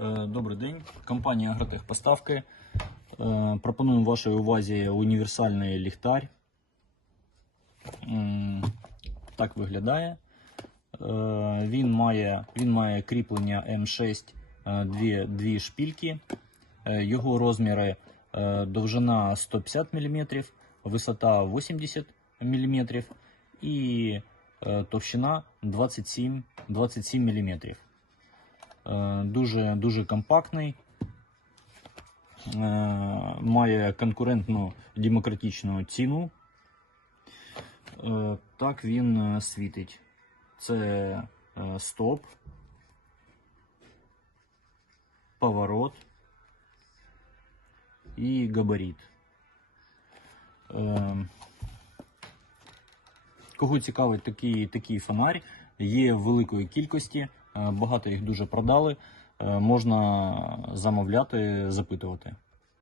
Е, Добрий день, компанія Агротехпоставки. Е, Пропонуємо вашій увазі універсальний ліхтар. Так виглядає. Е, Він має, він має кріплення М6, е, дві, дві шпільки. Його розміри довжина 150 мм, висота 80 мм і товщина 27, 27 мм. Е, Дуже, дуже компактний, е, має конкурентну демократичну ціну. Е, Так він світить. Це стоп, поворот і габарит. Кого цікавить такий, такий фонарь, є в великої кількості, багато їх дуже продали. е, Можна замовляти, запитувати.